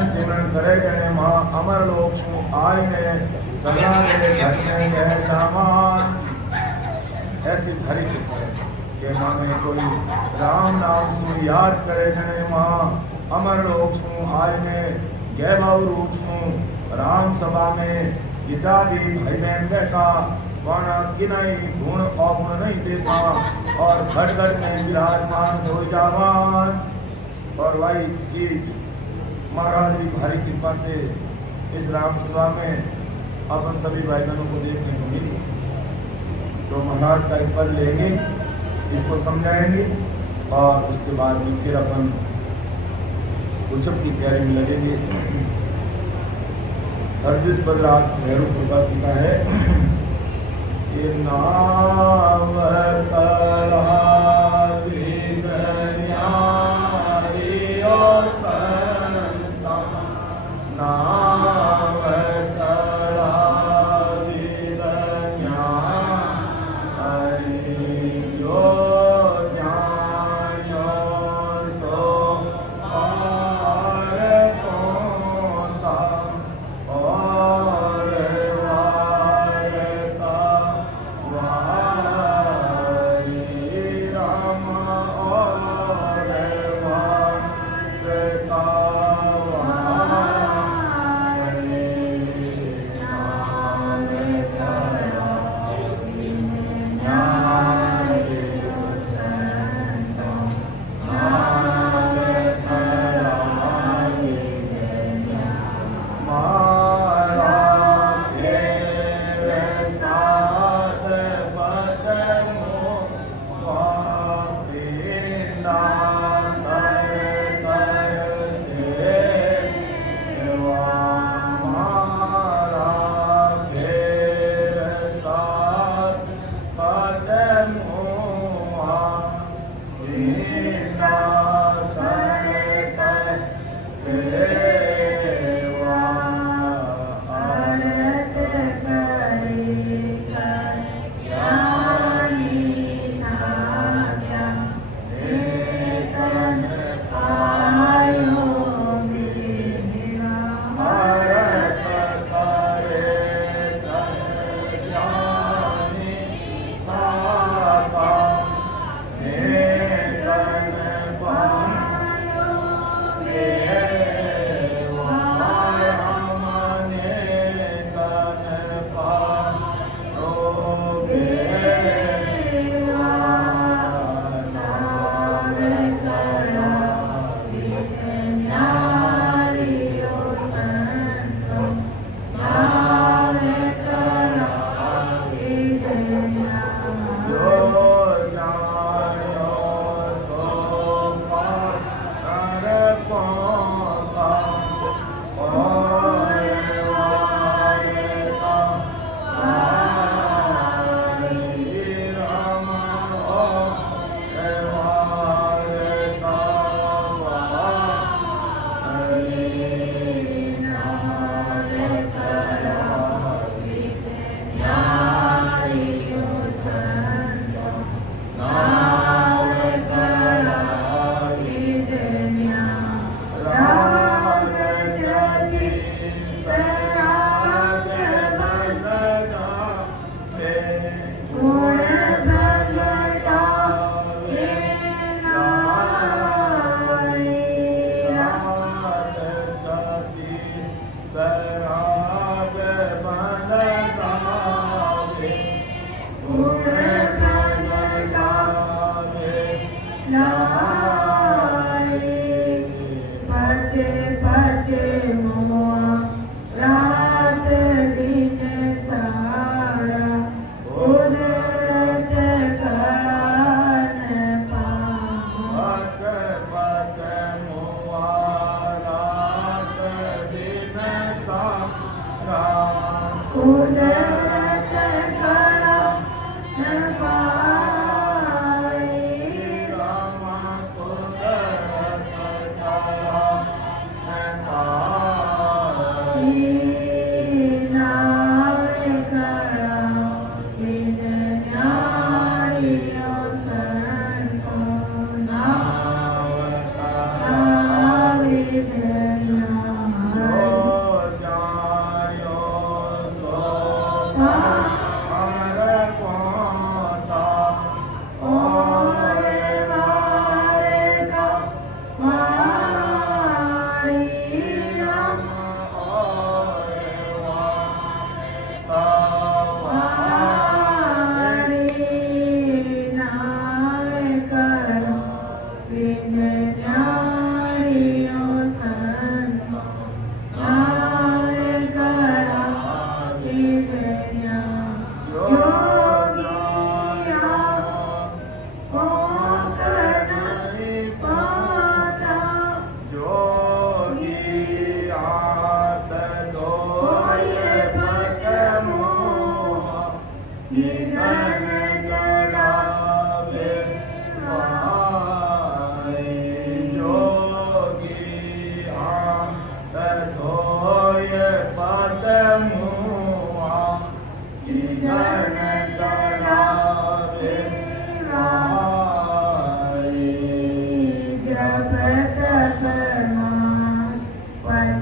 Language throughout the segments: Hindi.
भजन सिमरन करे गणे माँ अमर लोक सु आय ने सदा रे घर में गए सामान। ऐसी भरी कृपा है कि माने कोई राम नाम सु याद करे गणे माँ अमर लोक सु आय ने गैभाव रूप सु राम सभा में गीता भी भाई बहन बैठा वाणा किनाई गुण अवगुण नहीं देता और घट घट में विराजमान हो जावान। और वही चीज महाराज की भारी कृपा से इस राम सभा में अपन सभी भाई बहनों को देखने को मिली। तो महाराज का एक पद लेंगे, इसको समझाएंगे और उसके बाद में फिर अपन उच्चव की तैयारी में लगेंगे। और जिस पद राग भैरव कृपा जी का है ये नाम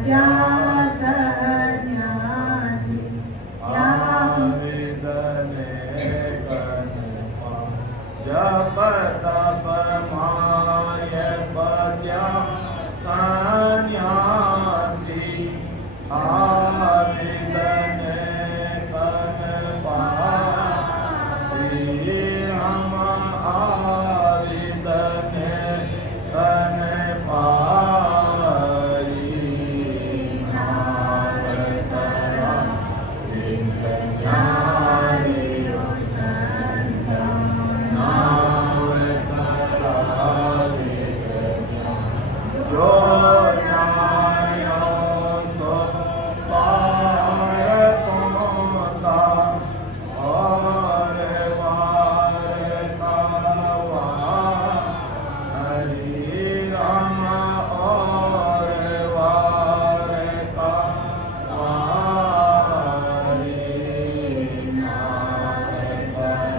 या सन्यासी या जप तप माय बज्या सन्यासी आविदने कन पाई हम आविदने कन पाई नावतरा विज्ञानियो संतम यो न्यायो सो पार पहुँचा और वार का हरि राम और वार का हरि नाम करा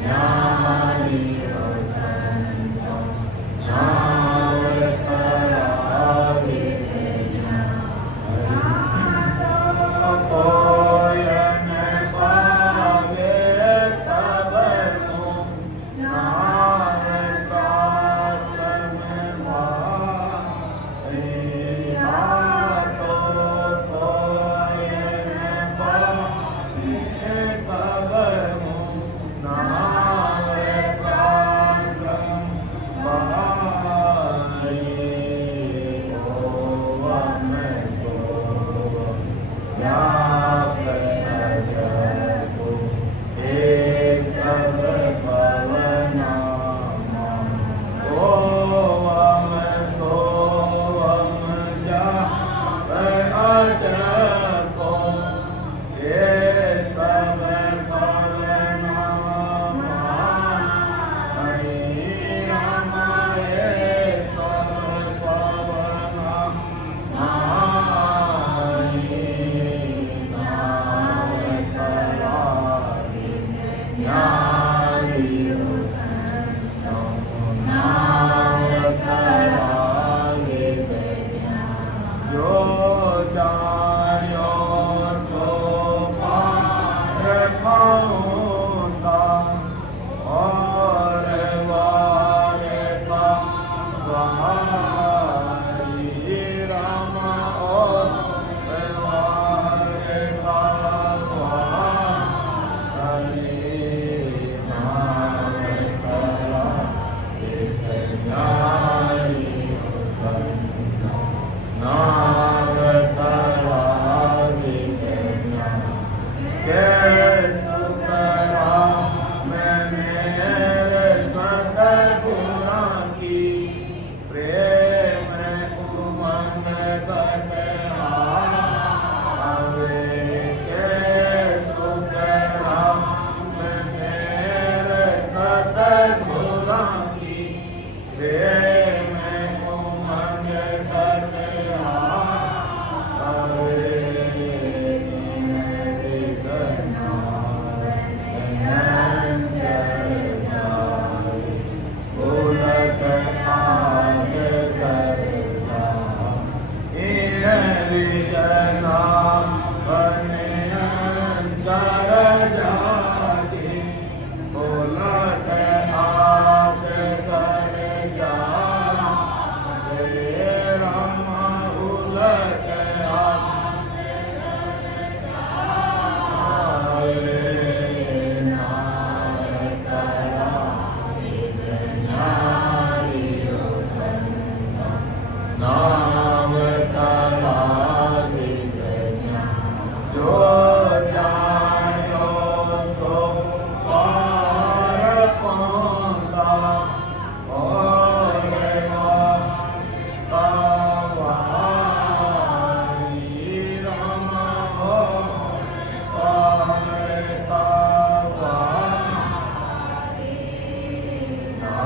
Namo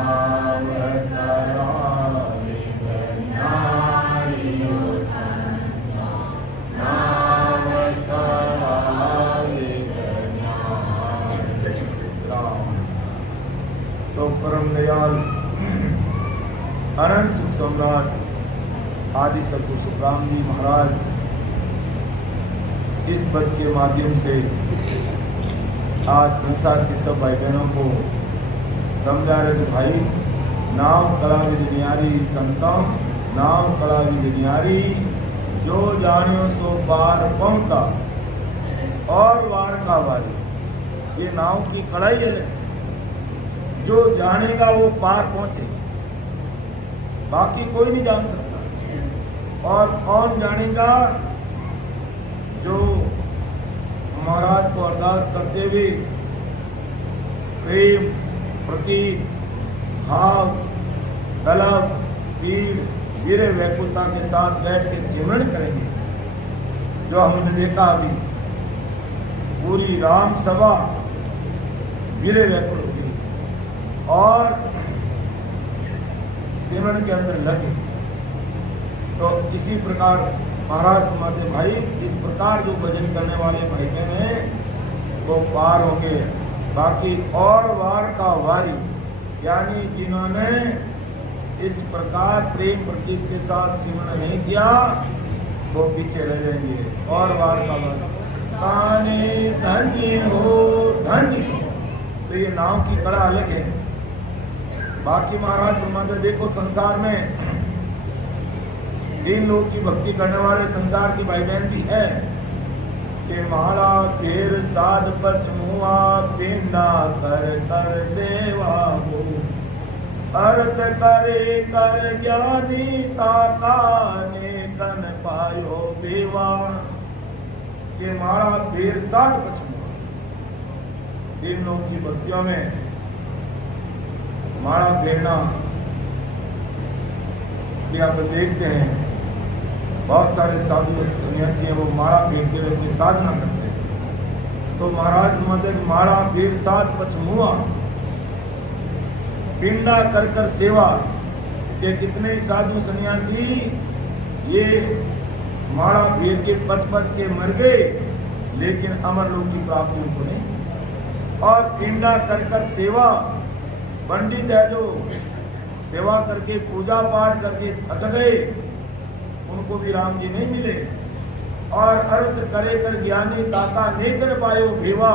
तो परम दयाल अनंत सुख सम्राट आदि सद्गुरु सुखराम जी महाराज इस पद के माध्यम से आज संसार के सब भाई बहनों को समझा रहे कि भाई नाम कला विद नियारी संतम नाम कला विद नियारी जो जानियो सो पार पहुंचा और वार का वारी। ये नाव की कड़ाई है, जो जानेगा वो पार पहुंचे, बाकी कोई नहीं जान सकता। और कौन जानेगा? जो महाराज को अरदास करते हुए प्रेम प्रतीक भाव तलब पीड़ वीर व्याकुलता के साथ बैठ के सिमरण करेंगे। जो हमने देखा अभी पूरी राम सभा वीर व्याकुल होगी और सिमरण के अंदर लगे। तो इसी प्रकार महाराज माते भाई इस प्रकार जो भजन करने वाले भाई बहन हैं वो पार होंगे। बाकी और वार का वारी यानी जिन्होंने इस प्रकार प्रेम प्रतीक के साथ सिमरण नहीं किया वो पीछे रह जाएंगे। और वार का वारी ताने धन्य हो धन्य हो। तो ये नाव की कड़ा अलग है। बाकी महाराज ब्रह्मानंद देखो संसार में इन लोग की भक्ति करने वाले संसार की भाई बहन भी है कि माला फिर साध पच मुआ पिंडा कर कर सेवा हो अर्थ करे कर ज्ञानी ताका ने कन पायो बेवा। के माला फिर साध पच मुआ इन लोग की भक्तियों में माला फेरना भी आप देखते हैं। बहुत सारे साधु सन्यासी हैं वो माला फेरते हुए अपनी साधना करते हैं। तो महाराज मदन माला फेर साध पचमुआ पिंडा कर कर सेवा के कितने ही साधु सन्यासी ये माला फेर के पच के मर गए लेकिन अमर लोक की प्राप्ति उनको नहीं। और पिंडा कर कर सेवा पंडित है जो सेवा करके पूजा पाठ करके थक गए उनको भी राम जी नहीं मिले। और अर्थ करे कर ज्ञानी ताका नेत्र पायो भेवा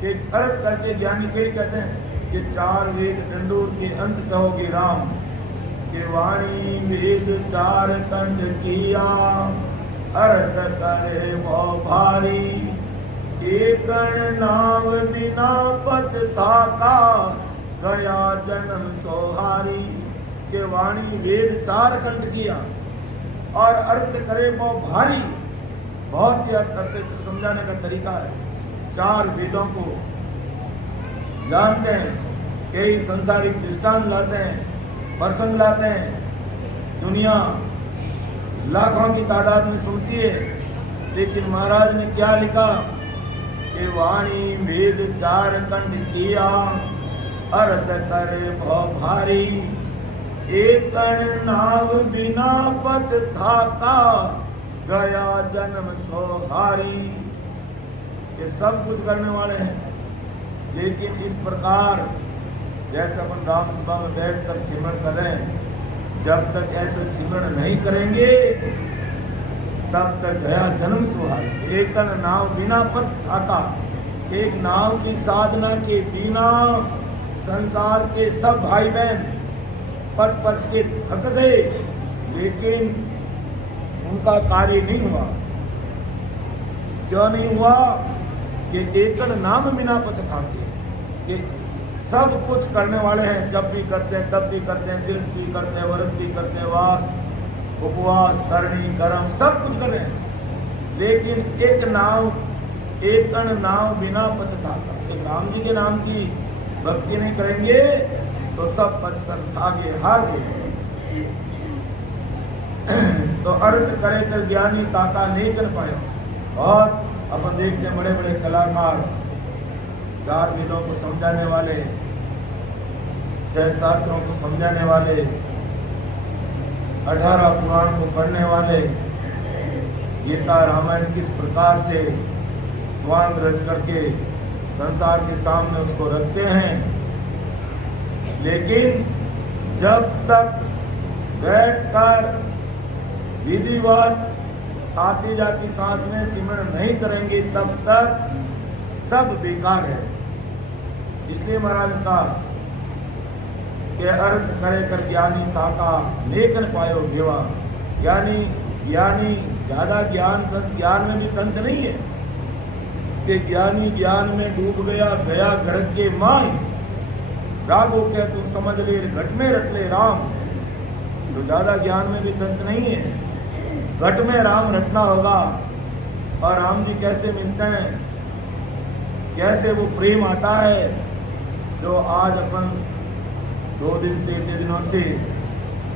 के अर्थ करके ज्ञानी कई कहते हैं कि चार वेद डंडोर के अंत कहोगे राम के वाणी वेद चार कंड किया अर्थ करे वो भारी एक नाम बिना पथ ताका गया जन्म सोहारी। के वाणी वेद चार कंठ किया और अर्थ करे वो भारी। बहुत ही अर्थ समझाने का तरीका है। चार वेदों को जानते हैं, कई संसारिक दृष्टांत लाते हैं, प्रसंग लाते हैं। दुनिया लाखों की तादाद में सुनती है लेकिन महाराज ने क्या लिखा कि वाणी वेद चार कंठ किया अर्थ करे भव भारी एक नाव बिना पथ थाका गया जन्म सोहारी। ये सब कुछ करने वाले हैं लेकिन इस प्रकार जैसे अपन राम सभा में बैठकर सिमरण कर रहे हैं, जब तक ऐसे सिमरण नहीं करेंगे तब तक गया जन्म सोहारी। एक नाव बिना पथ थाका, एक नाव की साधना के बिना संसार के सब भाई बहन पच के थक गए लेकिन उनका कार्य नहीं हुआ। क्यों नहीं हुआ? कि एकल नाम बिना पथ थाके कि सब कुछ करने वाले हैं, जब भी करते हैं तब भी करते हैं, तीर्थ भी करते हैं, व्रत भी करते हैं, वास उपवास करनी कर्म सब कुछ कर रहे हैं लेकिन एक नाम बिना पथ थाका। एक राम जी के नाम की भक्ति नहीं करेंगे तो सब पचकर थाके हार गए। तो अर्थ करे कर ज्ञानी ताका नहीं कर पाए। और अपन देखते हैं बड़े बड़े कलाकार चार वेदों को समझाने वाले 6 शास्त्रों को समझाने वाले, 18 पुराण को पढ़ने वाले गीता रामायण किस प्रकार से स्वांग रच करके संसार के सामने उसको रखते हैं, लेकिन जब तक बैठकर विधिवत आती जाती सांस में सिमरण नहीं करेंगे तब तक सब बेकार है। इसलिए महाराज का के अर्थ करे कर ज्ञानी ताका लेखन पायो देवा, यानी ज्ञानी ज्यादा ज्ञान में भी तंत नहीं है कि ज्ञानी ज्ञान में डूब गया घर के माई रागो के तुम समझ ले घट में रट ले राम, तो ज्यादा ज्ञान में भी तंत नहीं है। घट में राम रटना होगा। और राम जी कैसे मिलते हैं, कैसे वो प्रेम आता है जो आज अपन 2 दिन से 3 दिनों से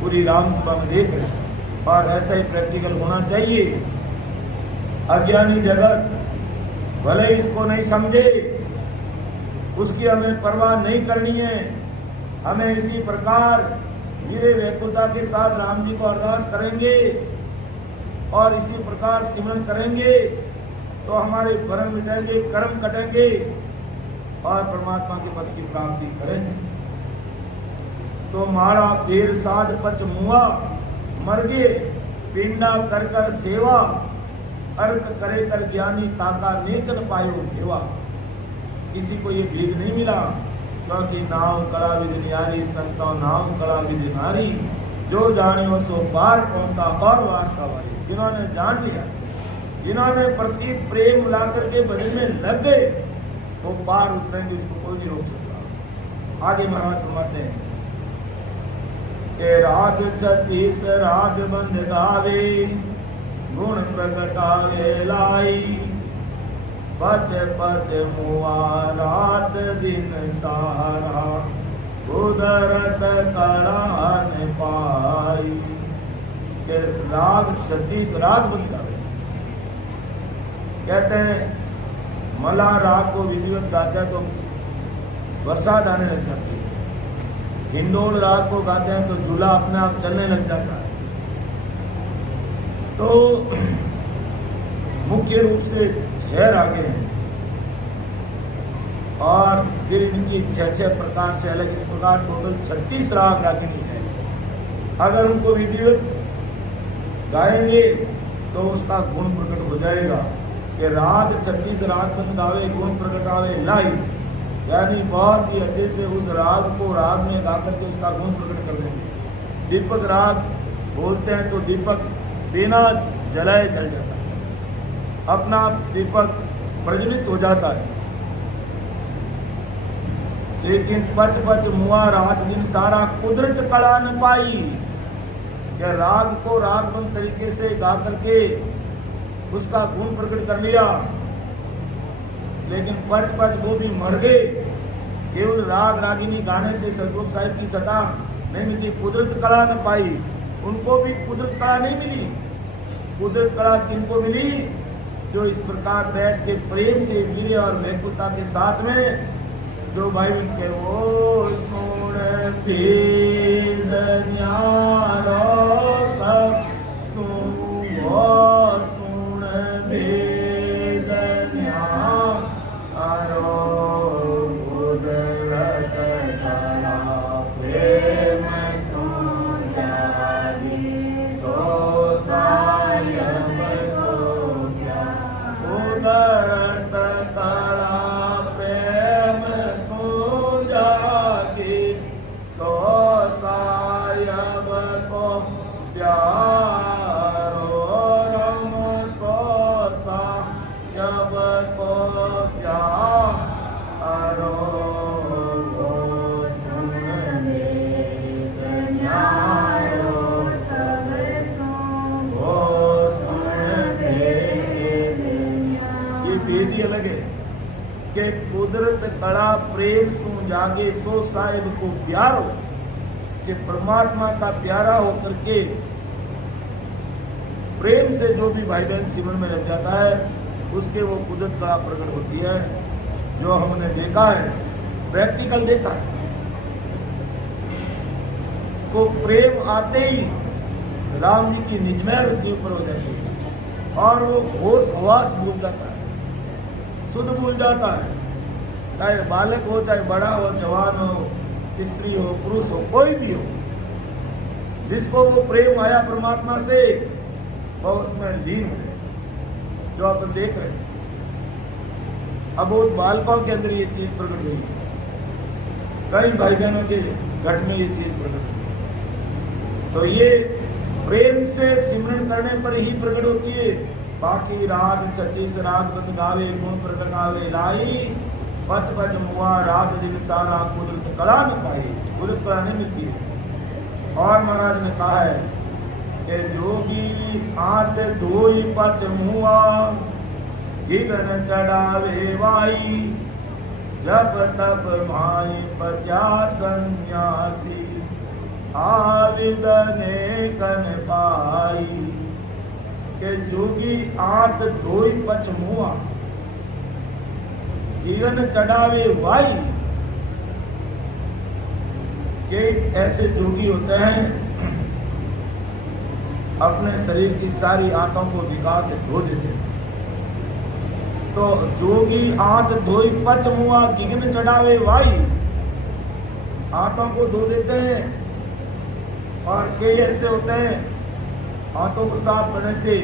पूरी राम सभा में देख रहे हैं। और ऐसा ही प्रैक्टिकल होना चाहिए। अज्ञानी जगत भले ही इसको नहीं समझे, उसकी हमें परवाह नहीं करनी है। हमें इसी प्रकार वीरे व्याकुलता के साथ राम जी को अरदास करेंगे और इसी प्रकार सिमरन करेंगे तो हमारे भरम मिटेंगे, कर्म कटेंगे और परमात्मा के पद की प्राप्ति करेंगे। तो माड़ा पेर साध पच मुआ मरगे पिंडा कर कर सेवा, अर्थ करे कर ज्ञानी ताका नेकन पायो देवा। किसी को ये भेद नहीं मिला, क्योंकि नाम कला विधि न्यारी संतो नाम कला विधि नारी, जो जाने वो सो पार पहुंचा और वार का वारी। जिन्होंने जान लिया, जिन्होंने प्रतीक प्रेम ला करके भजन में लग गए, वो पार उतरेंगे, उसको कोई नहीं रोक सकता। आगे महाराज फरमाते हैं के राग 36 राग बंद गावे, गुण प्रगटावे लाई, पच पच मुआ रात दिन सारा, उदरत कला न पाई। के राग 36 राग बंद गावे। कहते हैं मला राग को विधिवत गाते हैं तो बरसात आने लग जाती है। हिंडोल राग को गाते हैं तो झूला अपने आप चलने लग जाता है। तो मुख्य रूप से 6 रागे हैं और फिर इनकी 6 प्रकार से अलग, इस प्रकार टोटल 36 राग रागिनी है। अगर उनको विधिवत गाएंगे तो उसका गुण प्रकट हो जाएगा कि राग 36 राग बन गावे, गुण प्रकटावे लाई, यानी बहुत ही अच्छे से उस राग को राग में गा करके उसका गुण प्रकट कर देंगे। दीपक राग बोलते हैं तो दीपक बिना जलाए जल जाता है, अपना दीपक प्रज्वलित हो जाता है। लेकिन पच पच मुआ रात दिन सारा कुदरत कला न पाई, क्या राग को रागबंद तरीके से गा करके उसका गुण प्रकट कर लिया, लेकिन पच पच वो भी मर गए। केवल राग रागिनी गाने से सतरूप साहिब की सता नहीं मिलती, कुदरत कला न पाई। उनको भी कुदरत कला नहीं मिली। कुदरत कला किनको मिली? जो इस प्रकार बैठ के प्रेम से वीर्य और व्याकुलता के साथ में जो भाई के वो सुन भेद न्यारो सब सुन भेद न्यारो कुदरत कला प्रेम सुंदरी सो सायम तो क्या कुदरत कला प्रेम सुंदरी सो सायम को प्यारो रम सो सायम को प्यारो अलग है कि कुदरत कला प्रेम सु जागे सो साहिब को प्यारो, कि परमात्मा का प्यारा होकर के प्रेम से जो भी भाई बहन सिमरन में लग जाता है उसके वो कुदरत कला प्रकट होती है। जो हमने देखा है, प्रैक्टिकल देखा है। वो प्रेम आते ही राम जी की निजमेर उसके ऊपर हो जाती है और वो होश हवास भूल जाता है, शुद्ध भूल जाता है। चाहे बालक हो, चाहे बड़ा हो, जवान हो, स्त्री हो, पुरुष हो, कोई भी हो, जिसको वो प्रेम आया परमात्मा से वह उसमें लीन हो गए। जो आप देख रहे हैं अब वो बालकों के अंदर ये चीज प्रकट हुई, कई भाई बहनों के घट में ये चीज प्रकट हुई। तो ये प्रेम से सिमरन करने पर ही प्रकट होती है। बाकी राग 36 राग बंद गावे गुण प्रगटावे लाई पच पच मुआ राग दिल सारा कुदरत कला न पाई, कुदरत कला नहीं मिलती है। और महाराज ने कहा है कि जोगी आत धोई पच मुआ गिगन चढ़ावे वाई जब तब माई पचा सन्यासी आविदने कन पाई। के जोगी आत धोई पच मुआ गिगन चढ़ावे वाई। के ऐसे जोगी होते हैं अपने शरीर की सारी आंतों को भिगा के धो देते हैं। तो जोगी आंत धोई पच मुआ गिगन चढ़ावे वाई, आंतों को धो देते हैं। और कई ऐसे होते हैं आंतों को साफ करने से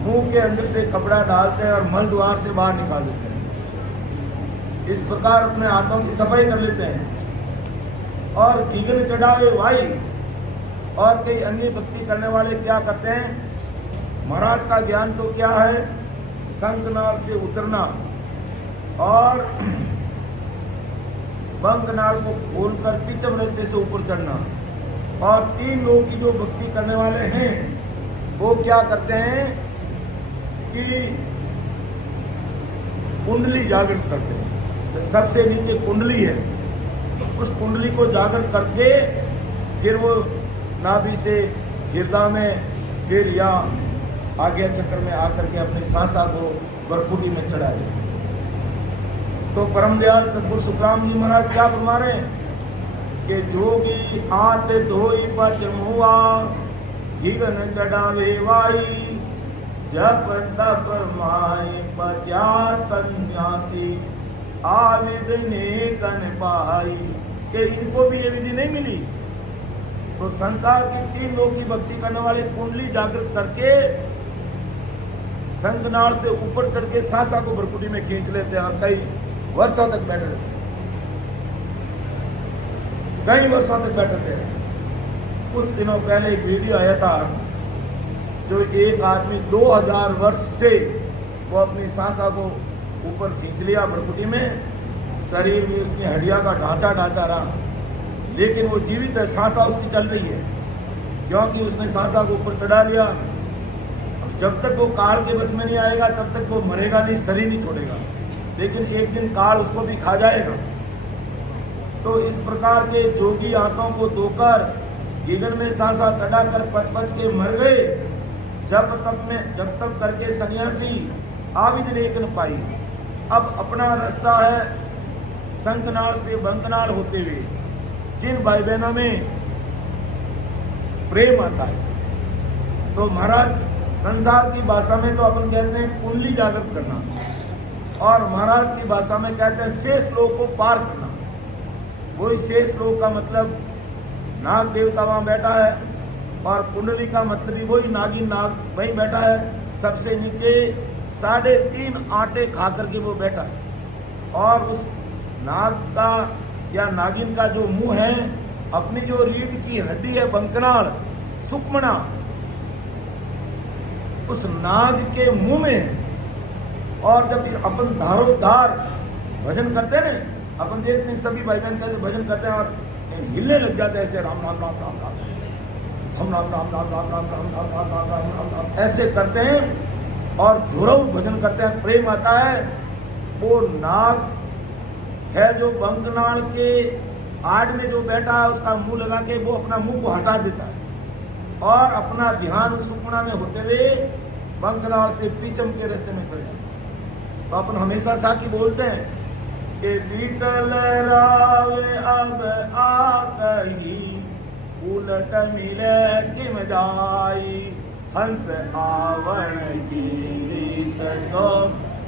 मुंह के अंदर से कपड़ा डालते हैं और मल द्वार से बाहर निकाल देते हैं। इस प्रकार अपने हाथों की सफाई कर लेते हैं। और गिगन चढ़ावे वाई, और कई अन्य भक्ति करने वाले क्या करते हैं, महाराज का ज्ञान तो क्या है, शंखनाल से उतरना और बंकनाल को खोलकर पिचम रास्ते से ऊपर चढ़ना। और 3 लोग की जो भक्ति करने वाले हैं वो क्या करते हैं कि कुंडली जागृत करते हैं। सबसे नीचे कुंडली है, उस कुंडली को जागृत करके फिर वो नाभि से हृदय में फिर या आज्ञा चक्र में आकर के अपनी सांसा को बरकुटी में चढ़ाए। तो परम दयाल सतगुरु सुखराम जी महाराज क्या फरमा रहे हैं कि जोगी आत धोई पच मुआ गिगन चढ़ावे वाई जप तप माई पचा सन्यासी आविदने कन पाई। कि इनको भी ये विधि नहीं मिली तो संसार के 3 लोग की भक्ति करने वाले कुंडली जागृत करके शंखनाल से ऊपर चढ़ के सांसा को बरकुटी में खींच लेते हैं और कई वर्षों तक बैठे रहते हैं, कई वर्षों तक बैठे थे। कुछ दिनों पहले एक वीडियो आया था जो एक आदमी 2000 वर्ष से वो अपनी सांसा को ऊपर खींच लिया बरकुटी में, शरीर में उसकी हड्डियां का ढांचा रहा, लेकिन वो जीवित है, सांसा उसकी चल रही है क्योंकि उसने सांसा को ऊपर चढ़ा लिया। जब तक वो काल के बस में नहीं आएगा तब तक वो मरेगा नहीं, शरीर नहीं छोड़ेगा, लेकिन एक दिन काल उसको भी खा जाएगा। तो इस प्रकार के जोगी आंतों को धोकर गिगन में सांसा चढ़ाकर पच के मर गए। जब तब करके सन्यासी आविद लेकिन पाई। अब अपना रास्ता है शंखनाल से बंकनाल होते हुए। जिन भाई बहनों में प्रेम आता है तो महाराज संसार की भाषा में तो अपन कहते हैं कुंडली जागृत करना, और महाराज की भाषा में कहते हैं शेष लोक को पार करना। वही शेष लोक का मतलब नाग देवता वहाँ बैठा है, और कुंडली का मतलब भी वही नागिन नाग वहीं बैठा है। सबसे नीचे 3.5 आटे खा करके वो बैठा है, और उस नाग का या नागिन का जो मुंह है, अपनी जो रीढ़ की हड्डी है बंकनाल सुक्मना, उस नाग के मुंह में। और जब अपन धारोधार भजन करते हैं ना, अपन देखते हैं सभी भाई बहन कैसे भजन करते हैं और हिलने लग जाते हैं ऐसे, राम राम राम राम राम हम राम राम राम राम राम राम राम राम राम राम राम राम ऐसे करते हैं और जोरों भजन करते हैं। प्रेम आता है। वो नाग है जो बंकनाल के आड़ में जो बैठा है, उसका मुंह लगा के वो अपना मुंह को हटा देता है और अपना ध्यान सुखना में होते हुए बंकनाल से पीछम के रास्ते में चल जाता है। तो अपन हमेशा साकी बोलते हैं कि बीटल रावे अब आ कही उलट मिले किम जाई। हंस आवण की रीत सो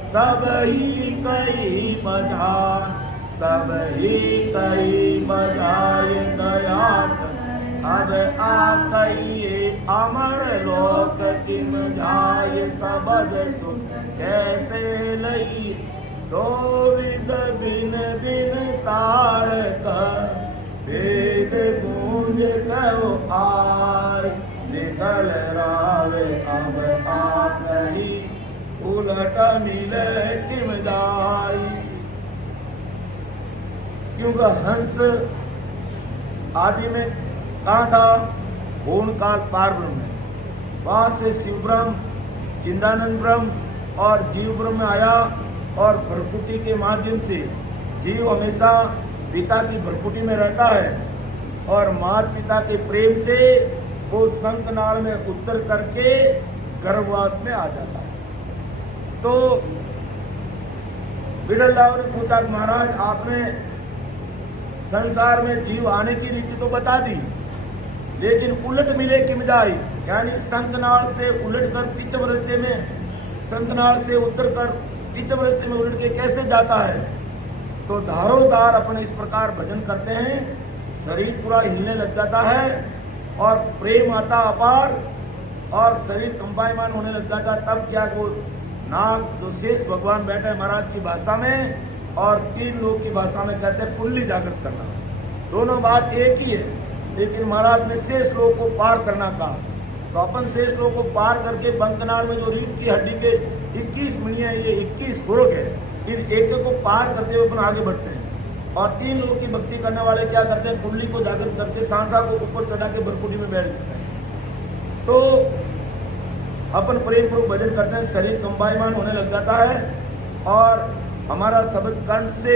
सब ही कई बधाई, सब ही कई बधाई दयात। अब आकइए अमर लोक किम जाय, सबद सुख कैसे लई। सो विद बिन बिन तारक, वेद गूंज कहो आय। निकल रावे अब आकहि, उलट मिले किम जाय। क्योंकि हंस आदि में कहाँ था? पूर्ण काल पार ब्रह्म में। वहाँ से शिव ब्रह्म, चिदानंद ब्रह्म और जीव ब्रह्म में आया और भ्रकुटी के माध्यम से जीव हमेशा पिता की भ्रकुटी में रहता है और माता पिता के प्रेम से वो शंखनाल में उतर करके गर्भवास में आ जाता है। तो बिडलराव ने पूछा, महाराज आपने संसार में जीव आने की रीति तो बता दी, लेकिन उलट मिले किम जाई, यानी शंखनाल से उलट कर पिछम रास्ते में, शंखनाल से उतर कर पिछम रास्ते में उलट के कैसे जाता है? तो धारोधार अपने इस प्रकार भजन करते हैं, शरीर पूरा हिलने लग जाता है और प्रेम आता अपार और शरीर कंपायमान होने लग जाता है। तब क्या वो नाग जो शेष भगवान बैठे हैं महाराज की भाषा में और तीन लोग की भाषा में कहते हैं कुंडली जागृत करना। दोनों बात एक ही है, लेकिन महाराज ने शेष लोग को पार करना कहा। तो अपन शेष लोग को पार करके बंकनाल में जो रीढ़ की हड्डी के 21 मणियाँ, ये 21 फुर्ग है, इन एक को पार करते हुए अपन आगे बढ़ते हैं। और तीन लोग की भक्ति करने वाले क्या करते हैं? कुंडली को जागृत करके सांसा को ऊपर चढ़ा के भरकुटी में बैठ जाते हैं। तो अपन प्रेम पूर्वक भजन करते हैं, शरीर कंपायमान होने लग जाता है और हमारा शब्द कंठ से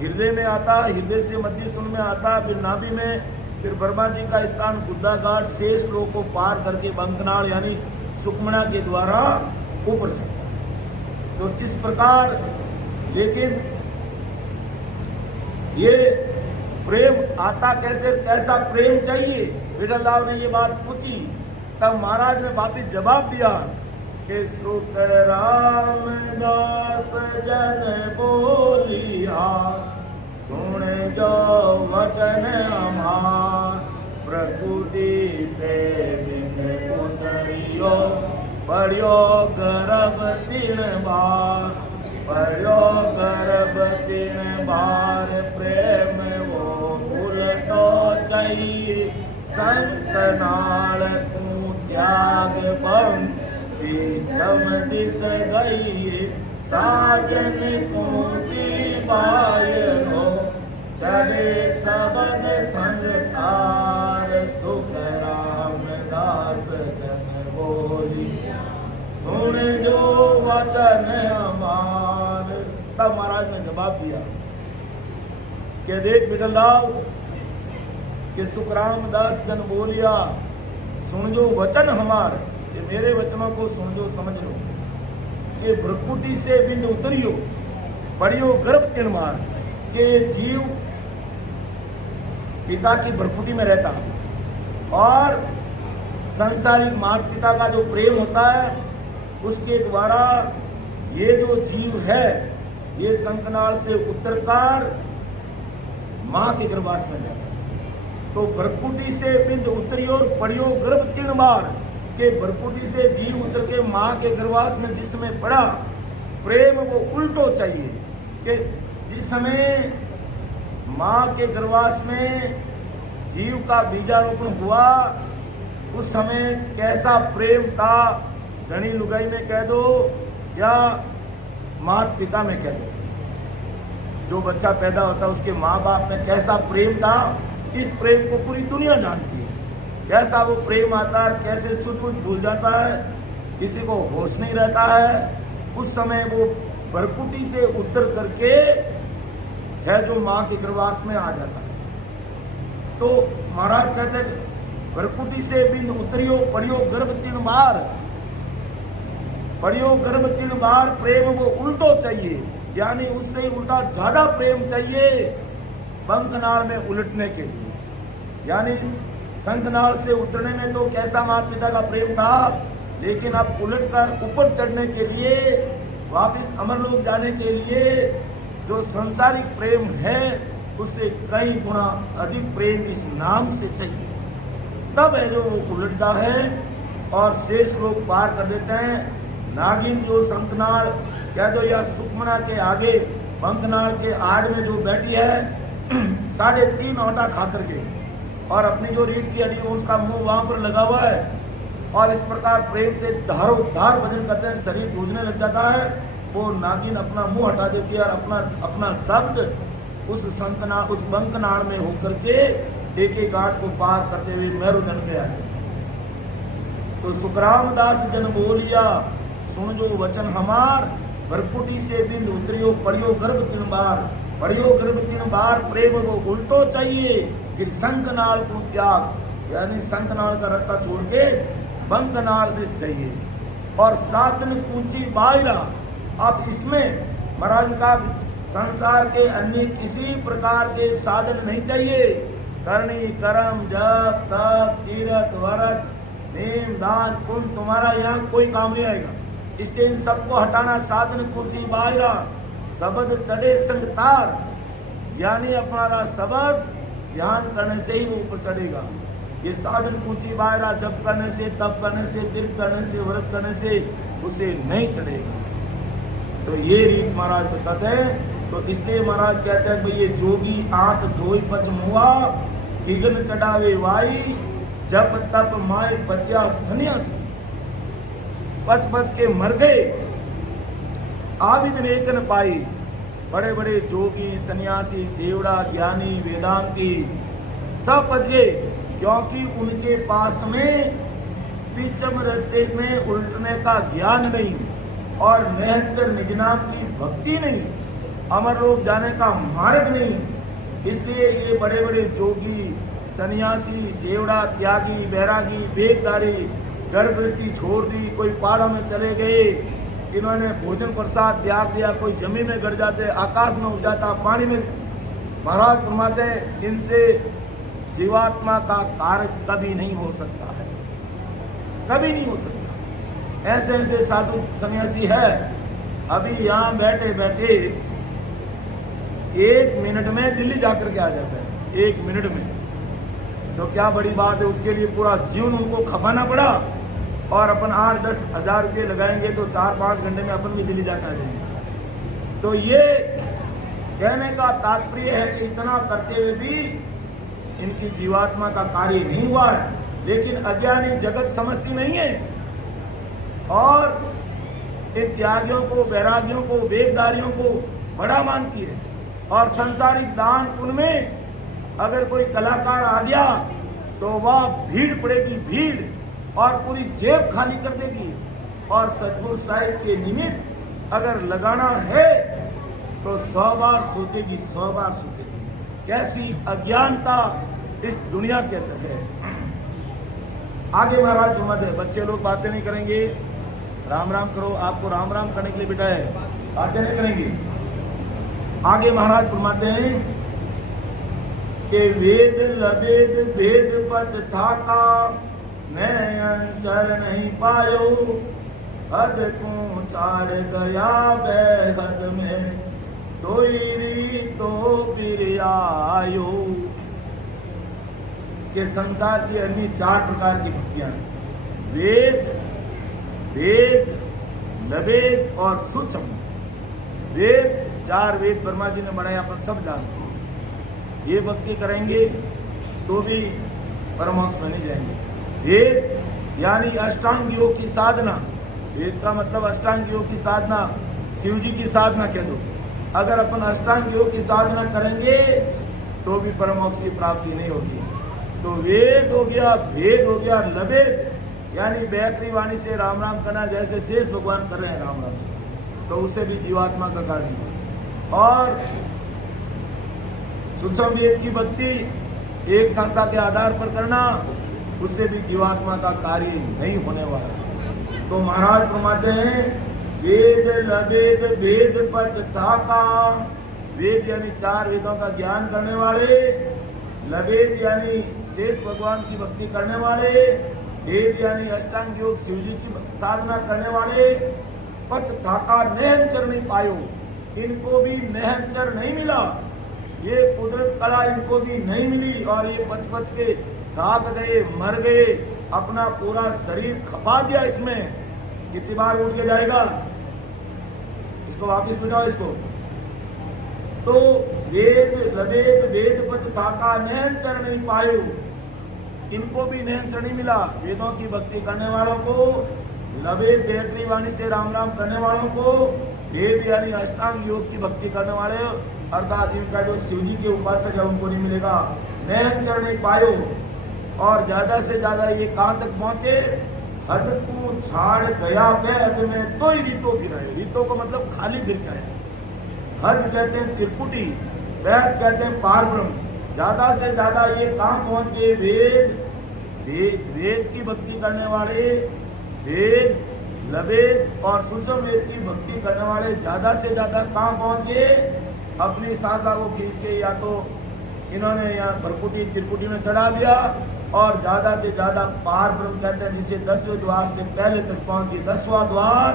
हृदय में आता, हृदय से मध्य सुन में आता, फिर नाभि में, फिर ब्रह्मा जी का स्थान गुद्दाघाट, शेष लोग को पार करके बंकनाल यानी सुक्मणा के द्वारा ऊपर चढ़ता है। तो इस प्रकार, लेकिन ये प्रेम आता कैसे, कैसा प्रेम चाहिए? बिडलराव ने ये बात पूछी, तब महाराज ने वापिस जवाब दिया कि सुख रामदास जन बोलिया, सुन जो वचन हमार। प्रकृति से बिन उतरियो, पढ़ियो गर्भ 3 बार, पढ़ियो गर्भ 3 बार। प्रेम वो उलटो चाहिए, शंखनाल को त्याग बन, पिछम दिस गई। साजन को जीवाय रो, चढ़े सबद संग तार। सुख रामदास जन बोली, सुन जो वचन हमार। तब महाराज ने जवाब दिया कि देख बिडलराव, कि सुख रामदास जन बोलिया, सुन जो वचन हमार, कि मेरे वचनों को सुन जो, समझ लो। कि भ्रकुटी से बिंद उतरियो, पढ़ियो गर्भ 3 बार। कि जीव पिता की भ्रकुटी में रहता और संसारिक माता पिता का जो प्रेम होता है उसके द्वारा ये जो जीव है ये शंखनाल से उत्तरकार माँ के गर्भवास में जाता है। तो भ्रकुटी से बिंद उतरियो, पढ़ियो गर्भ 3 बार। के भ्रकुटी से जीव उतर के माँ के गर्भवास में जिस समय पड़ा, प्रेम वो उल्टो चाहिए। कि जिस समय माँ के गर्भवास में जीव का बीजारोपण हुआ, उस समय कैसा प्रेम था, धनी लुगाई में कह दो या माता पिता में कह दो, जो बच्चा पैदा होता है उसके माँ बाप में कैसा प्रेम था, इस प्रेम को पूरी दुनिया जानती है। कैसा वो प्रेम आता है, कैसे सुध बुध भूल जाता है, किसी को होश नहीं रहता है। उस समय वो भ्रकुटी से उतर करके है जो माँ के गर्भवास में आ जाता है। तो महाराज कहते हैं भ्रकुटी से बिंद उतरियो, पढ़ियो गर्भ 3 बार। पढ़ियो गर्भ 3 बार, प्रेम वो उल्टो चाहिए, यानी उससे ही उल्टा ज्यादा प्रेम चाहिए बंकनाल में उलटने के लिए। यानी शंखनाल से उतरने में तो कैसा माता पिता का प्रेम था, लेकिन अब उलटकर ऊपर चढ़ने के लिए, वापस अमरलोक जाने के लिए जो सांसारिक प्रेम है उससे कई गुना अधिक प्रेम इस नाम से चाहिए। तब है जो वो उलटता है और शेष लोग पार कर देते हैं। नागिन जो शंखनाल कह दो या सुखमना के आगे पंखनाल के आड़ में जो बैठी है 3.5 आटा खा करके, और अपनी जो रीढ़ की हड्डी उसका मुंह वहां पर लगा हुआ है, और इस प्रकार प्रेम से धारो धार भजन करते हैं, शरीर दूधने लग जाता है। वो नागिन अपना मुंह हटा देती है और अपना शब्द उस शंखनाल उस बंकनाल में होकर के एक एक घाट को पार करते हुए मेरुदंड पे आते। तो सुखराम दास जन बोलिया, सुन जो वचन हमार, भरकुटी से बिंद उतरियो पड़ियो गर्भ 3 बार, पड़ियो गर्भ 3 बार, प्रेम वो उल्टो चाहिए, फिर शंखनाल को त्याग, यानी शंखनाल का रास्ता छोड़ के बंकनाल दिश चाहिए। और साधन पूंची बायरा, अब इसमें महाराज का संसार के अन्य किसी प्रकार के साधन नहीं चाहिए। करनी कर्म जप तप तीर्थ व्रत नेम दान पुण्य तुम्हारा यहाँ कोई काम नहीं आएगा, इसलिए इन सबको हटाना। साधन कुर्सी बायरा, शब्द चढ़े संग तार, यानी अपना शब्द ध्यान करने से ही वो ऊपर चढ़ेगा। ये साधन कुर्सी बायरा जप करने से, तप करने से, तीर्थ करने से, व्रत करने से उसे नहीं चढ़ेगा। तो ये रीत महाराज बताते हैं। तो इसलिए महाराज कहते हैं भाई ये जोगी आंख धोई पच मुआ, किगन चढ़ावे वाई, जब तप माय बचिया सन्यासी, पच के मर गए आविद नेकन पाई। बड़े बड़े जोगी सन्यासी सेवड़ा ज्ञानी वेदांती सब बच गए, क्योंकि उनके पास में पिचम रास्ते में उल्टने का ज्ञान नहीं और निहंचर निज नाम की भक्ति नहीं, अमरलोक जाने का मार्ग नहीं। इसलिए ये बड़े बड़े जोगी सन्यासी सेवड़ा त्यागी बैरागी वेदधारी गर्भगृहस्थी छोड़ दी, कोई पहाड़ों में चले गए, इन्होंने भोजन प्रसाद त्याग दिया, कोई जमीन में गड़ जाते, आकाश में उड़ जाता, पानी में। महाराज फरमाते हैं इनसे जीवात्मा का कार्य कभी नहीं हो सकता है, कभी नहीं हो सकता। ऐसे ऐसे साधु सन्यासी है, अभी यहाँ बैठे बैठे 1 मिनट में दिल्ली जाकर के आ जाता है, 1 मिनट में। तो क्या बड़ी बात है, उसके लिए पूरा जीवन उनको खपाना पड़ा, और अपन 8-10 हज़ार रुपये लगाएंगे तो 4-5 घंटे में अपन भी दिल्ली जाकर आ जाएंगे। तो ये कहने का तात्पर्य है कि इतना करते हुए भी इनकी जीवात्मा का कार्य नहीं हुआ है, लेकिन अज्ञानी जगत समझती नहीं है, और इन त्यागियों को वैरागियों को वेदधारियों को बड़ा मानती है। और संसारिक दान पुण्य में अगर कोई कलाकार आ गया तो वह भीड़ पड़ेगी, भीड़, और पूरी जेब खाली कर देगी। और सतगुरु साहिब के निमित्त अगर लगाना है तो 100 बार सोचेगी, 100 बार सोचेगी। कैसी अज्ञानता इस दुनिया के अंदर है। आगे महाराज मत है, बच्चे लोग बातें नहीं करेंगे, राम राम करो, आपको राम राम करने के लिए बिठाया है, बातें नहीं करेंगे। आगे महाराज फरमाते हैं कि वेद लवेद भेद पच ठाका, मैं अंचर नहीं पायो, हद को चाड़ गया बेहद में, दोईरी तो फिर आयो। के संसार की अन्य 4 प्रकार की भक्तियां, वेद वेद नवेद और सूक्ष्म। वेद 4 वेद ब्रह्मा जी ने बनाया, अपन सब जानते हैं। ये भक्ति करेंगे तो भी परमोक्ष में नहीं जाएंगे। वेद यानी अष्टांग योग की साधना, वेद का मतलब अष्टांग योग की साधना, शिव जी की साधना कह दो। अगर अपन अष्टांग योग की साधना करेंगे तो भी परमोक्ष की प्राप्ति नहीं होगी। तो वेद हो गया, भेद हो गया, लवेद यानी बैकरी वाणी से राम राम करना, जैसे शेष भगवान कर रहे हैं राम राम से, तो उससे भी जीवात्मा का कार्य है। और सूक्ष्म वेद की भक्ति एक संस्था के आधार पर करना, उससे भी जीवात्मा का कार्य नहीं होने वाला। तो महाराज फरमाते हैं वेद लवेद भेद पच ठाका, वेद यानी 4 वेदों का ज्ञान करने वाले, लवेद यानी शेष भगवान की भक्ति करने वाले, वेद यानी अष्टांग योग शिव जी की साधना करने वाले, पथ थाका नहनचर नहीं पायो, इनको भी नहनचर नहीं मिला, ये कुदरत कला इनको भी नहीं मिली और ये बच बच के थाक गए, मर गए, अपना पूरा शरीर खपा दिया। इसमें कितनी बार उठ के जाएगा, इसको वापस बिठाओ इसको। तो वेद लवेद वेद पथ थाका नहनचर नहीं पायो, इनको भी नहनचर नहीं मिला। वेदों की भक्ति करने वालों को, लवेद बेहतरी वाणी से राम राम करने वालों को, वेद यानी अष्टांग योग की भक्ति करने वाले अर्थात इनका जो शिव जी के उपासक है उनको नहीं मिलेगा, नहनचर नहीं पायो। और ज्यादा से ज्यादा ये कहाँ तक पहुंचे, हद को छाड़ गया बैद में तो ही रीतो फिराए। रीतो को मतलब खाली फिर के आया। हद कहते हैं त्रिपुटी, वैद कहते हैं पार ब्रह्म। ज्यादा से ज्यादा ये कहाँ पहुंच गए, वेद की भक्ति करने वाले, वेद लवेद और सूक्ष्म वेद की भक्ति करने वाले ज्यादा से ज्यादा कहाँ पहुंच गए, अपनी सांसा को खींच के या तो इन्होंने या भरकुटी त्रिपुटी में चढ़ा दिया, और ज्यादा से ज्यादा पार ब्रह्म कहते हैं जिसे 10वें द्वार से पहले तक पहुंच गए। 10वां द्वार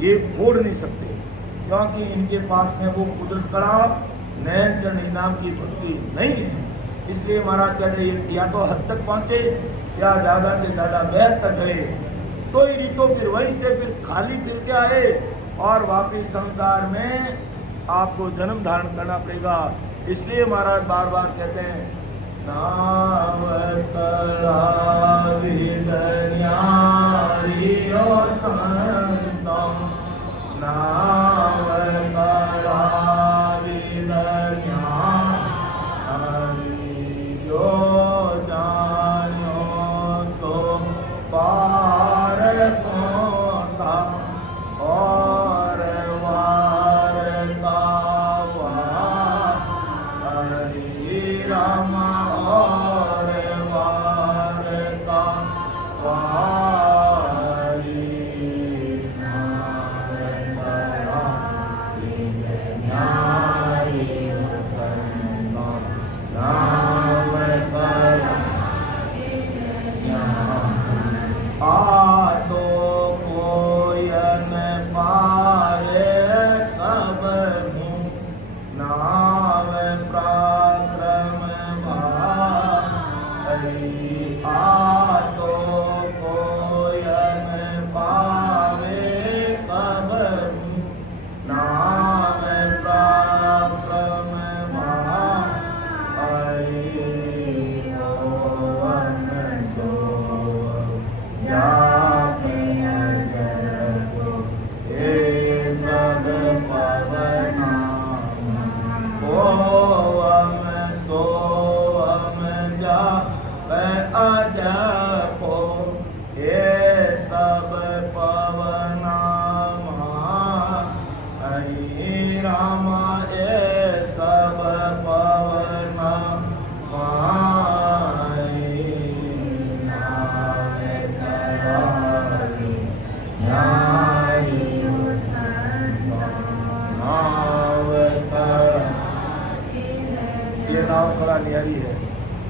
ये फोड़ नहीं सकते, क्योंकि इनके पास में वो कुदरत कला नयनचर नाम की भक्ति नहीं है। इसलिए महाराज कहते हैं या तो हद तक पहुंचे या ज्यादा से ज्यादा बैद तक गए, तो ही रीतो फिर वहीं से फिर खाली फिर के आए और वापिस संसार में आपको जन्म धारण करना पड़ेगा। इसलिए महाराज बार बार कहते हैं नाव कला विदन्यारियो संतम, नाव कला विदन्यारियो जान्यो सो पार पहुंचा, और वार का वार हरि राम, और वार का वार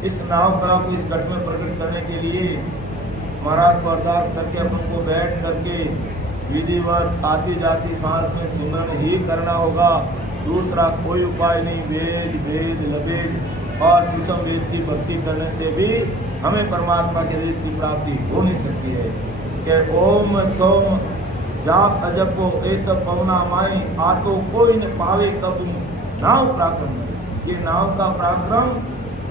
इस नाव कला को इस घट में प्रकट करने के लिए महाराज को अरदास करके अपन को बैठ करके विधिवत आती जाती सांस में सिमरन ही करना होगा। दूसरा कोई उपाय नहीं। वेद वेद लवेद और सूक्ष्म वेद की भक्ति करने से भी हमें परमात्मा के देश की प्राप्ति हो नहीं सकती है। कि ओम सोम जाप अजब को ए सब पवना माई आतो कोई न पावे कब नाव पराक्रम। ये नाव का पराक्रम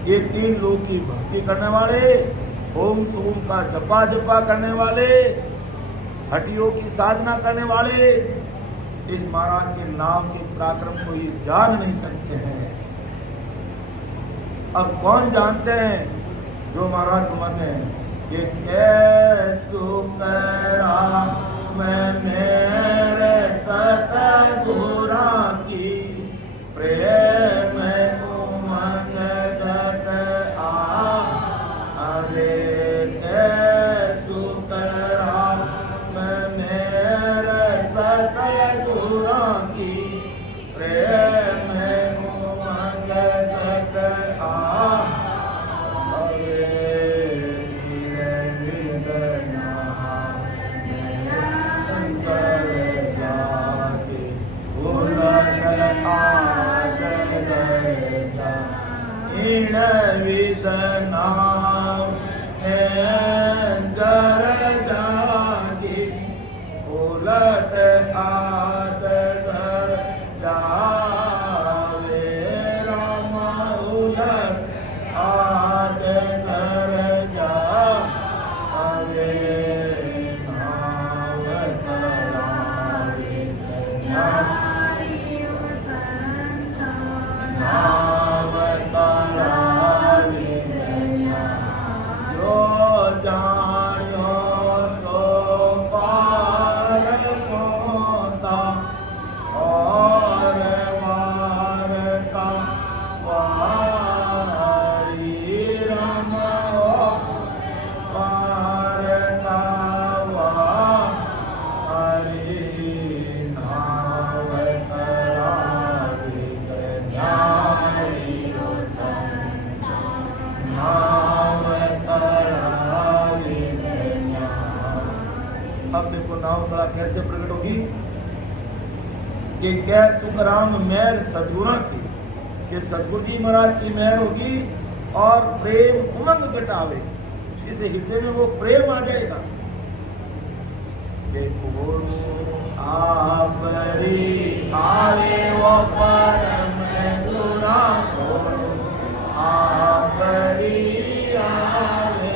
ये 3 लोग की भक्ति करने वाले, ओम सोम का जपा करने वाले, हटियों की साधना करने वाले इस महाराज के नाम के पराक्रम को ये जान नहीं सकते हैं। अब कौन जानते हैं? जो महाराज घुमाते हैं। ये कैसो करा मैं मेरे सतगुरा की प्रेम उमंग घट आवे। कैसो करा मैं मेरे सतगुरा की प्रेम उमंग घट आ विद नाम जर जागी उलट आद कर जावे राम उलट आद कर जावे नाव करावे नाव करावे जो जानियो सो पार पोता और वारता वारी राम वारता वारी नाव करावे नाव करावे। अब देखो नाव कला कैसे प्रकट होगी कि क्या सुखराम मेहर सदगुणा की, कि सदगुरु जी महाराज की मेहर होगी और प्रेम उमंग घटावे, जिसे हृदय में वो प्रेम आ जाएगा। देखो आपरी आवे वो परम गुना आपरी आवे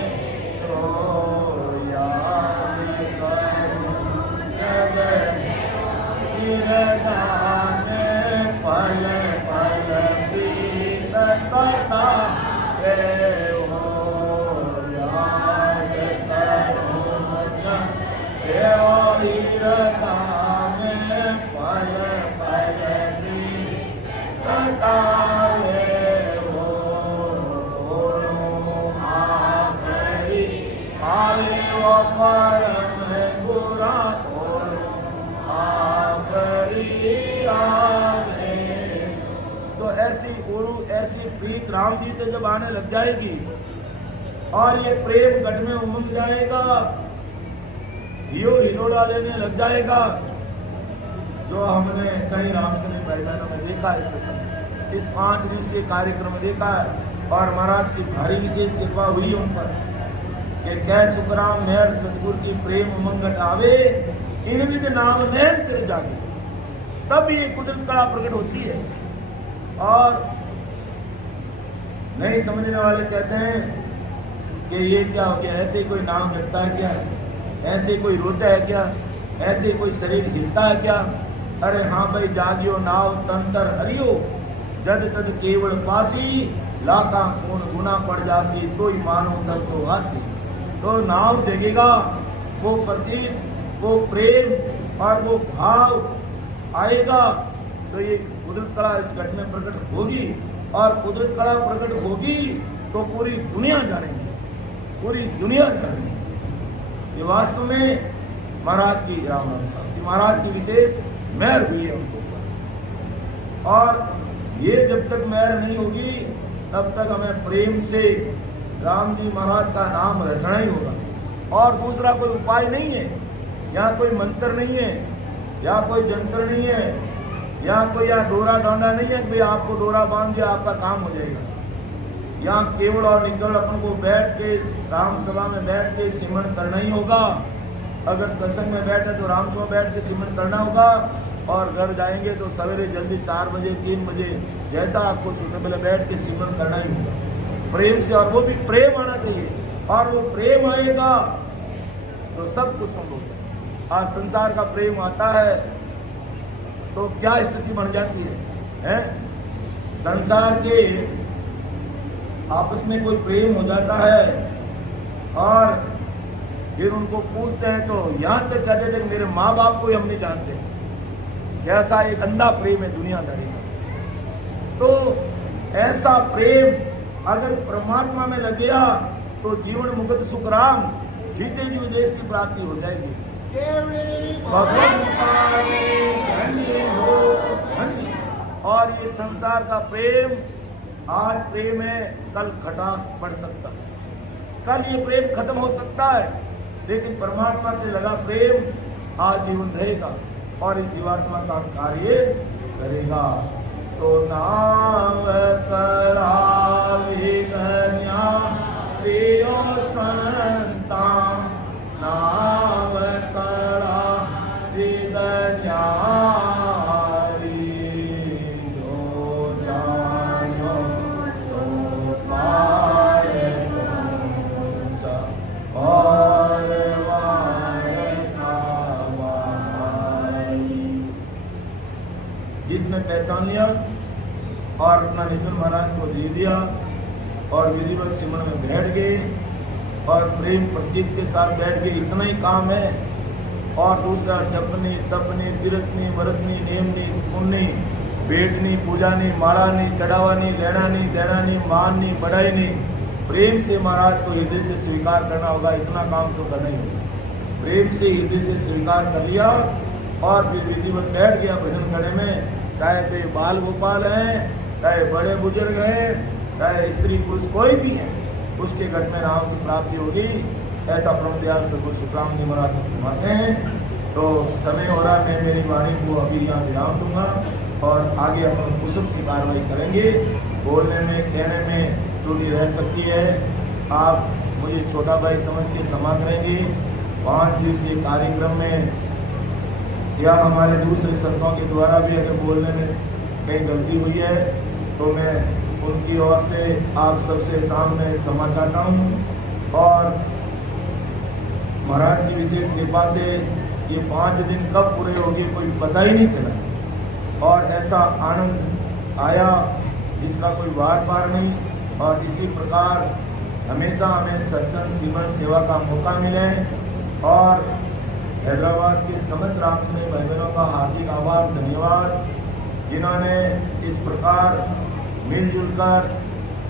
तो याद करूं जगत गिरदान पल पल प्रीत सता वे हो याद करूं गिरदान पल पल प्रीत सता वे हो आपरी आवे वो परम गुरा तो ऐसी गुरु ऐसी प्रीत राम जी से जब आने लग जाएगी और ये प्रेम गढ़ में उमंग जाएगा, यो हिलोड़ा लेने लग जाएगा, जो हमने कई रामसनी मैदानों में देखा है। इस 5 दिवसीय कार्यक्रम में देखा है और महाराज की भारी विशेष कृपा हुई उन पर कि कै सुखराम मेहर सतगुरु की प्रेम उमंग आवे इन विद नाम नैन चल जागे, तब ये कुदरत कला प्रकट होती है। और नहीं समझने वाले कहते हैं कि ये क्या हो गया, ऐसे कोई नाम जपता है क्या, ऐसे कोई रोता है क्या, ऐसे कोई शरीर हिलता है क्या। अरे हाँ भाई, जागियो नाव तंतर हरियो जद तद केवल पासी लाका कौन गुना पड़ जासी तो ही मानो तब तो आसी। तो नाव जगेगा, वो प्रतीक वो प्रेम और वो भाव आएगा तो ये कुदरत कला इस घट में प्रकट होगी। और कुदरत कला प्रकट होगी तो पूरी दुनिया जानेगी, पूरी दुनिया जानेगी। ये वास्तव में महाराज की राम साहब की महाराज की विशेष मेहर हुई है उनको। और ये जब तक मेहर नहीं होगी तब तक हमें प्रेम से राम जी महाराज का नाम रटना ही होगा। और दूसरा कोई उपाय नहीं है, यहाँ कोई मंत्र नहीं है, या कोई जंत्र नहीं है, या कोई यहाँ डोरा डांडा नहीं है कि भाई आपको डोरा बांध दिया आपका काम हो जाएगा। यहाँ केवल और निकल अपन को बैठ के राम सभा में बैठ के सिमरन करना ही होगा। अगर सत्संग में बैठे तो राम सभा बैठ के सिमरन करना होगा, और घर जाएंगे तो सवेरे जल्दी 4 बजे 3 बजे जैसा आपको सूटेबल बैठ के सिमरन करना ही होगा प्रेम से। और वो भी प्रेम आना चाहिए, और वो प्रेम आएगा तो सब कुछ संभव है। आज संसार का प्रेम आता है तो क्या स्थिति बन जाती है? संसार के आपस में कोई प्रेम हो जाता है और फिर उनको पूछते हैं तो यहाँ तक कहते थे मेरे माँ बाप को हम नहीं जानते। कैसा एक अंधा प्रेम है दुनियादारी का। तो ऐसा प्रेम अगर परमात्मा में लग गया तो जीवन मुक्त सुखराम जीते जी देश की प्राप्ति हो जाएगी। और ये संसार का प्रेम आज प्रेम है, कल खटास पड़ सकता है, कल ये प्रेम खत्म हो सकता है, लेकिन परमात्मा से लगा प्रेम आजीवन रहेगा और इस जीवात्मा का कार्य करेगा। तो नाव तळावी धन्या प्रियो संता नाव तळावी धन्यारी जो जानो सो पार तुमचा और जिसने पहचान लिया और अपना निधुन महाराज को दे दिया और विधिवत सिमरन में बैठ गए और प्रेम प्रतीत के साथ बैठ गए, इतना ही काम है। और दूसरा जपनी तपनी तीर्थनी व्रतनी नेमनी पुण्यनी बेटनी पूजानी माड़ानी चढ़ावानी लेनानी देनानी माननी बढ़ाईनी प्रेम से महाराज को हृदय से स्वीकार करना होगा। इतना काम तो करना ही होगा। प्रेम से हृदय से स्वीकार कर लिया और फिर विधिवत बैठ गया भजन करने में, चाहे कोई बाल गोपाल हैं, चाहे बड़े बुजुर्ग हैं, चाहे स्त्री पुरुष कोई भी है, उसके घट में राम की प्राप्ति होगी। ऐसा प्रमुख दयाल सदगुरु सुखराम जी महाराज फरमाते हैं। तो समय हो रहा, मैं मेरी वाणी को अभी यहाँ विराम दूंगा और आगे अपन कुशल की कार्रवाई करेंगे। बोलने में कहने में त्रुटि रह सकती है, आप मुझे छोटा भाई समझ के क्षमा करेंगे। 5 दिवसीय कार्यक्रम में या हमारे दूसरे संतों के द्वारा भी अगर बोलने में कहीं गलती हुई है तो मैं उनकी ओर से आप सबसे सामने क्षमा चाहता हूँ। और महाराज की विशेष कृपा से ये 5 दिन कब पूरे होंगे कोई पता ही नहीं चला और ऐसा आनंद आया जिसका कोई वार पार नहीं। और इसी प्रकार हमेशा हमें सत्संग सिमरन सेवा का मौका मिले। और हैदराबाद के समस्त रामस्नेही भाई बहनों का हार्दिक आभार धन्यवाद, जिन्होंने इस प्रकार मिलजुल कर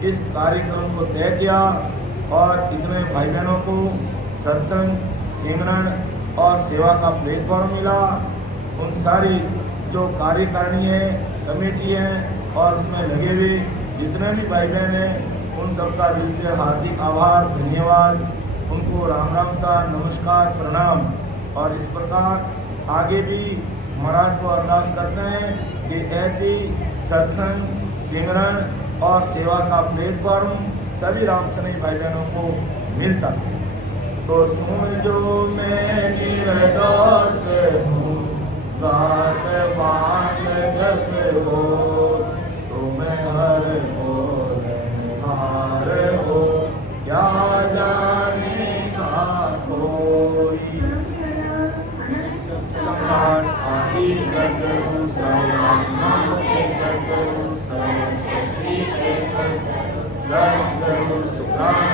इस कार्यक्रम को तय किया और इतने भाई बहनों को सत्संग सिमरन और सेवा का प्लेटफॉर्म मिला। उन सारी जो कार्यकारिणी है, कमेटी है और उसमें लगे हुए जितने भी भाई बहन हैं, उन सबका दिल से हार्दिक आभार धन्यवाद। उनको राम राम सा नमस्कार प्रणाम। और इस प्रकार आगे भी महाराज को अरदास करते हैं कि ऐसी सत्संग सिमरन और सेवा का प्लेटफॉर्म सभी रामस्नेही भाई बहनों को मिलता है। तो सुन जो मैं निर्दोष हूँ गात बाण जस हो, तो मैं हर हार हो क्या जाने का कोई। सम्राट आदि सद्गुरु सर्वज्ञ सद्गुरु सर्वश्री के सद्गुरु सुखराम